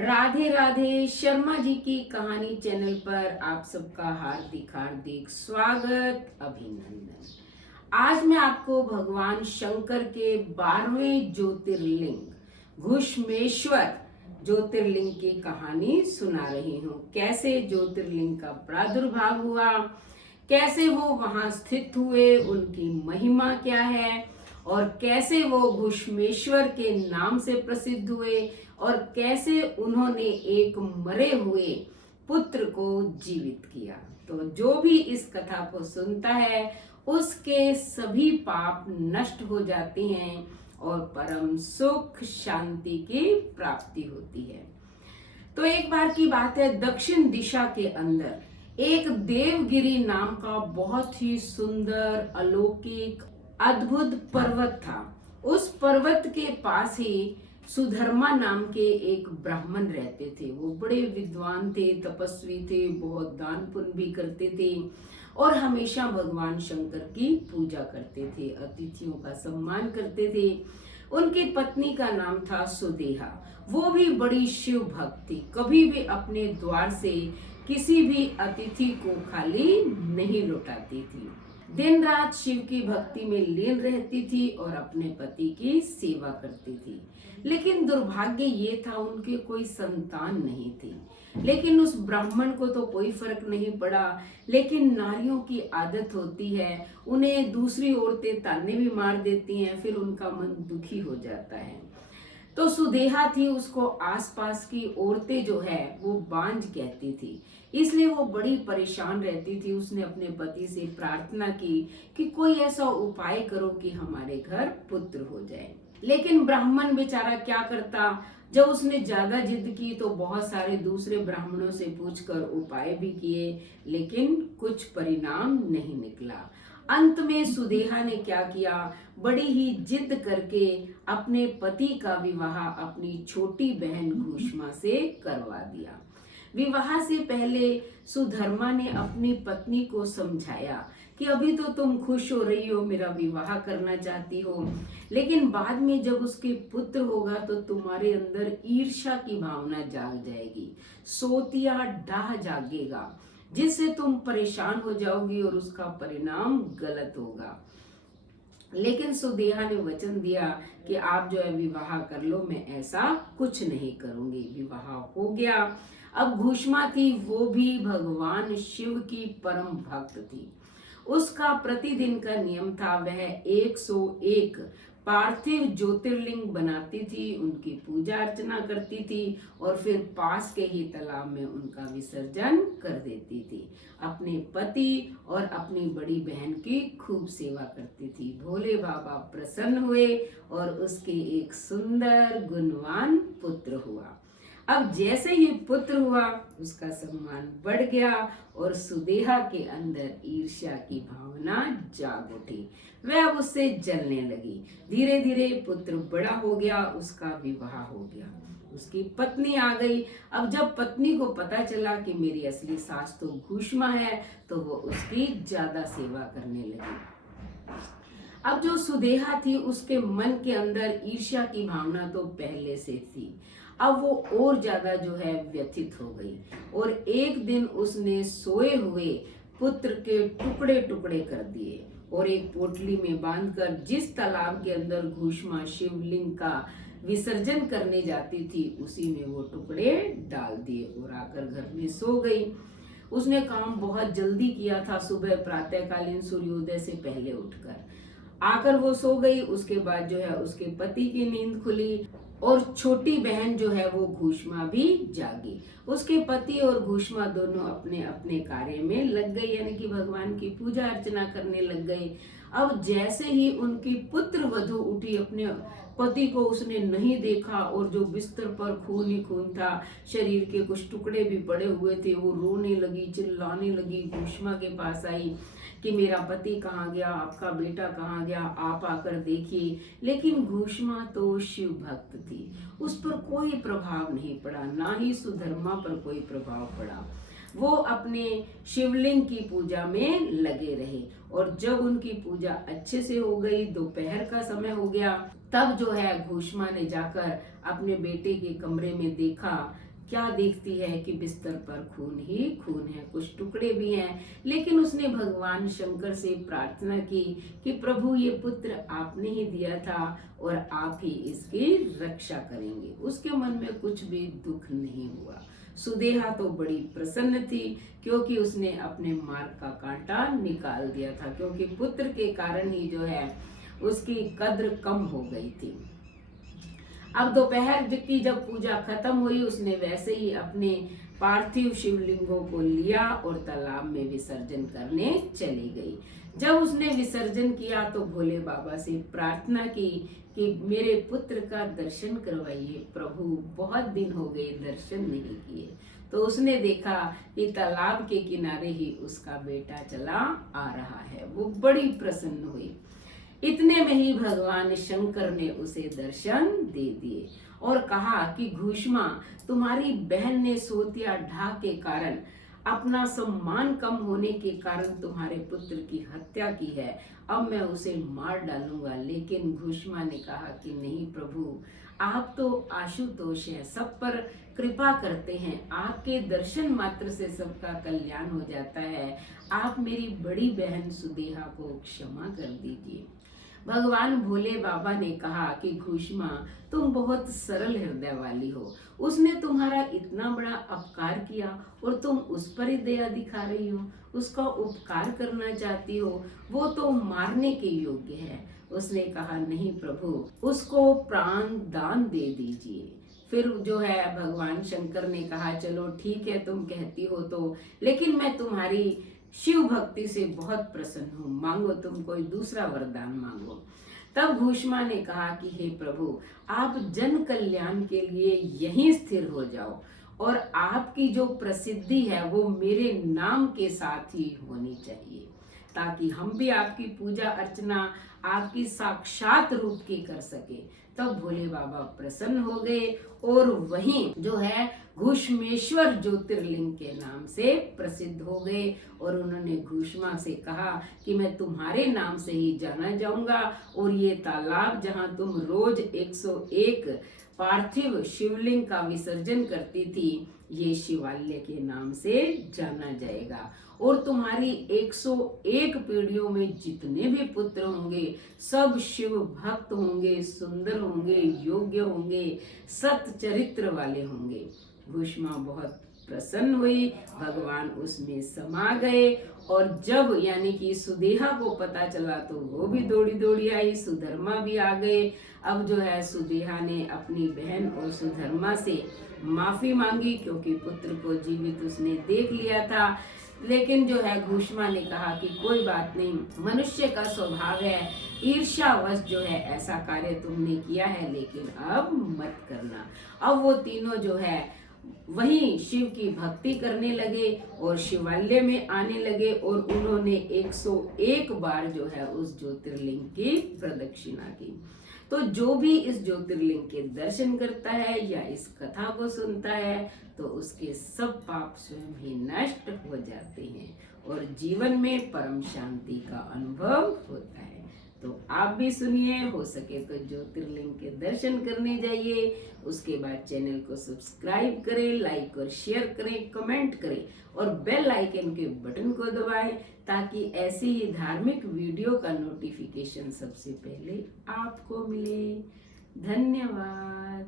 राधे राधे। शर्मा जी की कहानी चैनल पर आप सबका हार्दिक हार्दिक स्वागत, अभिनंदन। आज मैं आपको भगवान शंकर के 12वें ज्योतिर्लिंग घुश्मेश्वर ज्योतिर्लिंग की कहानी सुना रही हूँ। कैसे ज्योतिर्लिंग का प्रादुर्भाव हुआ, कैसे वो वहां स्थित हुए, उनकी महिमा क्या है और कैसे वो घुश्मेश्वर के नाम से प्रसिद्ध हुए और कैसे उन्होंने एक मरे हुए पुत्र को जीवित किया। तो जो भी इस कथा को सुनता है उसके सभी पाप नष्ट हो जाते हैं और परम सुख शांति की प्राप्ति होती है। तो एक बार की बात है, दक्षिण दिशा के अंदर एक देवगिरी नाम का बहुत ही सुंदर अलौकिक अद्भुत पर्वत था। उस पर्वत के पास ही सुधर्मा नाम के एक ब्राह्मण रहते थे। वो बड़े विद्वान थे, तपस्वी थे, बहुत दान पुण्य भी करते थे और हमेशा भगवान शंकर की पूजा करते थे, अतिथियों का सम्मान करते थे। उनकी पत्नी का नाम था सुदेहा। वो भी बड़ी शिव भक्त थी, कभी भी अपने द्वार से किसी भी अतिथि को खाली नहीं लौटाती थी। दिन रात शिव की भक्ति में लीन रहती थी और अपने पति की सेवा करती थी। लेकिन दुर्भाग्य ये था, उनके कोई संतान नहीं थी। लेकिन उस ब्राह्मण को तो कोई फर्क नहीं पड़ा। लेकिन नारियों की आदत होती है, उन्हें दूसरी औरतें ताने भी मार देती हैं, फिर उनका मन दुखी हो जाता है। तो सुदेहा थी, उसको आसपास की औरतें जो है वो बांझ कहती थी, इसलिए वो बड़ी परेशान रहती थी। उसने अपने पति से प्रार्थना की कि कोई ऐसा उपाय करो कि हमारे घर पुत्र हो जाए। लेकिन ब्राह्मण बेचारा क्या करता, जब उसने ज्यादा जिद की तो बहुत सारे दूसरे ब्राह्मणों से पूछकर उपाय भी किए, लेकिन कुछ परिणाम नहीं निकला। अंत में सुदेहा ने क्या किया, बड़ी ही जिद करके अपने पति का विवाह अपनी छोटी बहन घुश्मा से करवा दिया। विवाह से पहले सुधर्मा ने अपनी पत्नी को समझाया कि अभी तो तुम खुश हो रही हो, मेरा विवाह करना चाहती हो, लेकिन बाद में जब उसके पुत्र होगा तो तुम्हारे अंदर ईर्ष्या की भावना जाग जाएगी, सोतिया डाह जागेगा, जिससे तुम परेशान हो जाओगी और उसका परिणाम गलत होगा। लेकिन सुदेहा ने वचन दिया कि आप जो है विवाह कर लो, मैं ऐसा कुछ नहीं करूंगी। विवाह हो गया। अब घुश्मा थी, वो भी भगवान शिव की परम भक्त थी। उसका प्रतिदिन का नियम था, वह 101 पार्थिव ज्योतिर्लिंग बनाती थी, उनकी पूजा अर्चना करती थी और फिर पास के ही तालाब में उनका विसर्जन कर देती थी। अपने पति और अपनी बड़ी बहन की खूब सेवा करती थी। भोले बाबा प्रसन्न हुए और उसके एक सुंदर गुणवान पुत्र हुआ। अब जैसे ही पुत्र हुआ उसका सम्मान बढ़ गया और सुदेहा के अंदर ईर्ष्या की भावना जाग उठी। वह अब उससे जलने लगी। धीरे धीरे पुत्र बड़ा हो गया, उसका विवाह हो गया, उसकी पत्नी आ गई। अब जब पत्नी को पता चला कि मेरी असली सास तो घुश्मा है, तो वो उसकी ज्यादा सेवा करने लगी। अब जो सुदेहा थी उसके मन के अंदर ईर्ष्या की भावना तो पहले से थी, अब वो और ज्यादा जो है व्यथित हो गई और एक दिन उसने सोए हुए पुत्र के टुकड़े टुकड़े कर दिए और एक पोटली में बांधकर जिस तालाब के अंदर घुश्मा शिवलिंग का विसर्जन करने जाती थी उसी में वो टुकड़े डाल दिए और आकर घर में सो गई। उसने काम बहुत जल्दी किया था, सुबह प्रातःकालीन सूर्योदय से पहले उठकर आकर वो सो गई। उसके बाद जो है उसके पति की नींद खुली और छोटी बहन जो है वो घुश्मा भी जागी। उसके पति और घुश्मा दोनों अपने अपने कार्य में लग गए, यानी कि भगवान की पूजा अर्चना करने लग गए। अब जैसे ही उनकी पुत्र वधू उठी, अपने पति को उसने नहीं देखा और जो बिस्तर पर खून ही खून था, शरीर के कुछ टुकड़े भी पड़े हुए थे, वो रोने लगी, चिल्लाने लगी। घुश्मा के पास आई कि मेरा पति कहाँ गया, आपका बेटा कहाँ गया, आप आकर देखिए। लेकिन घुश्मा तो शिव भक्त थी, उस पर कोई प्रभाव नहीं पड़ा, ना ही सुधर्मा पर कोई प्रभाव पड़ा। वो अपने शिवलिंग की पूजा में लगे रहे और जब उनकी पूजा अच्छे से हो गई, दोपहर का समय हो गया, तब जो है घुश्मा ने जाकर अपने बेटे के कमरे में देखा क्या देखती है कि बिस्तर पर खून ही खून है, कुछ टुकड़े भी हैं, लेकिन उसने भगवान शंकर से प्रार्थना की कि प्रभु ये पुत्र आपने ही दिया था और आप ही इसकी रक्षा करेंगे। उसके मन में कुछ भी दुख नहीं हुआ। सुदेहा तो बड़ी प्रसन्न थी क्योंकि उसने अपने मार्ग का कांटा निकाल दिया था, क्योंकि पुत्र के कारण ही जो है उसकी कद्र कम हो गई थी। अब दोपहर की जब पूजा खत्म हुई, उसने वैसे ही अपने पार्थिव शिवलिंगों को लिया और तालाब में विसर्जन करने चली गई। जब उसने विसर्जन किया तो भोले बाबा से प्रार्थना की कि मेरे पुत्र का दर्शन करवाइए प्रभु, बहुत दिन हो गए दर्शन नहीं किए। तो उसने देखा कि तालाब के किनारे ही उसका बेटा चला आ रहा है। वो बड़ी प्रसन्न हुई। इतने में ही भगवान शंकर ने उसे दर्शन दे दिए और कहा कि घूष्मा, तुम्हारी बहन ने सोतिया ढा के कारण, अपना सम्मान कम होने के कारण तुम्हारे पुत्र की हत्या की है। अब मैं उसे मार डालूंगा। लेकिन घूष्मा ने कहा कि नहीं प्रभु, आप तो आशुतोष हैं, सब पर कृपा करते हैं, आपके दर्शन मात्र से सबका कल्याण हो जाता है। आप मेरी बड़ी बहन सुदेहा को क्षमा कर दीजिए। भगवान भोले बाबा ने कहा कि घूष्मा, तुम बहुत सरल हृदय वाली हो। उसने तुम्हारा इतना बड़ा अपकार किया और तुम उस पर ही दया दिखा रही हो, उसका उपकार करना चाहती हो। वो तो मारने के योग्य है। उसने कहा नहीं प्रभु, उसको प्राण दान दे दीजिए। फिर जो है भगवान शंकर ने कहा चलो ठीक है, तुम कहती हो तो, लेकिन मैं तुम्हारी शिव भक्ति से बहुत प्रसन्न हूँ, मांगो, तुम कोई दूसरा वरदान मांगो। तब घूष्मा ने कहा कि हे प्रभु, आप जन कल्याण के लिए यहीं स्थिर हो जाओ और आपकी जो प्रसिद्धि है वो मेरे नाम के साथ ही होनी चाहिए, ताकि हम भी आपकी पूजा अर्चना आपकी साक्षात रूप की कर सके। तब भोले बाबा प्रसन्न हो गए और वहीं जो है घूष्मेश्वर ज्योतिर्लिंग के नाम से प्रसिद्ध हो गए। और उन्होंने घूष्मा से कहा कि मैं तुम्हारे नाम से ही जाना जाऊंगा और ये तालाब जहां तुम रोज 101 पार्थिव शिवलिंग का विसर्जन करती थी, ये शिवालय के नाम से जाना जाएगा। और तुम्हारी 101 पीढ़ियों में जितने भी पुत्र होंगे सब शिव भक्त होंगे, सुंदर होंगे, योग्य होंगे, सत चरित्र वाले होंगे। घूष्मा बहुत प्रसन्न हुई, भगवान उसमें समा गए। और जब यानी कि सुदेहा को पता चला तो वो भी दौड़ी दौड़ी आई, सुधर्मा भी आ गए। अब जो है सुदेहा ने अपनी बहन और सुधर्मा से माफी मांगी क्योंकि पुत्र को जीवित उसने देख लिया था। लेकिन जो है घूष्मा ने कहा कि कोई बात नहीं, मनुष्य का स्वभाव है, ईर्ष्यावश जो है ऐसा कार्य तुमने किया है, लेकिन अब मत करना। अब वो तीनों जो है वहीं शिव की भक्ति करने लगे और शिवालय में आने लगे और उन्होंने 101 बार जो है उस ज्योतिर्लिंग की प्रदक्षिणा की। तो जो भी इस ज्योतिर्लिंग के दर्शन करता है या इस कथा को सुनता है तो उसके सब पाप स्वयं ही नष्ट हो जाते हैं और जीवन में परम शांति का अनुभव होता है। तो आप भी सुनिए, हो सके तो ज्योतिर्लिंग के दर्शन करने जाइए। उसके बाद चैनल को सब्सक्राइब करें, लाइक और शेयर करें, कमेंट करें और बेल आइकन के बटन को दबाएं ताकि ऐसी ही धार्मिक वीडियो का नोटिफिकेशन सबसे पहले आपको मिले। धन्यवाद।